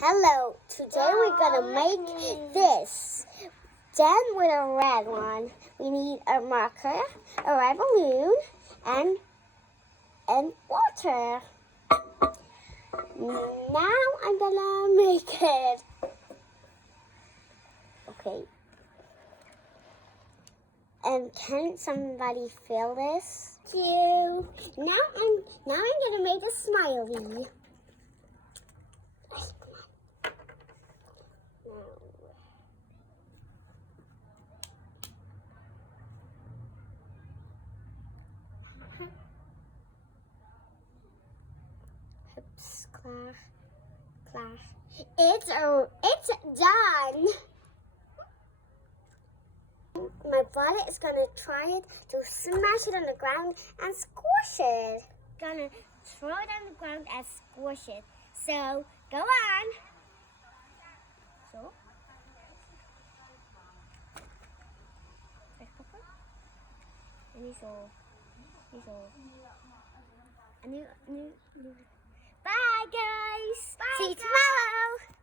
Hello, today we're gonna make this. Then with a red one, we need a marker, a red balloon, and water. Now I'm gonna make it. Okay. And can somebody fill this? Thank you. Now I'm gonna make a smiley. Clash. It's done. My brother is gonna try it to smash it on the ground and squish it. Gonna throw it on the ground and squish it. So go on. So. Bye guys. Bye, see you tomorrow.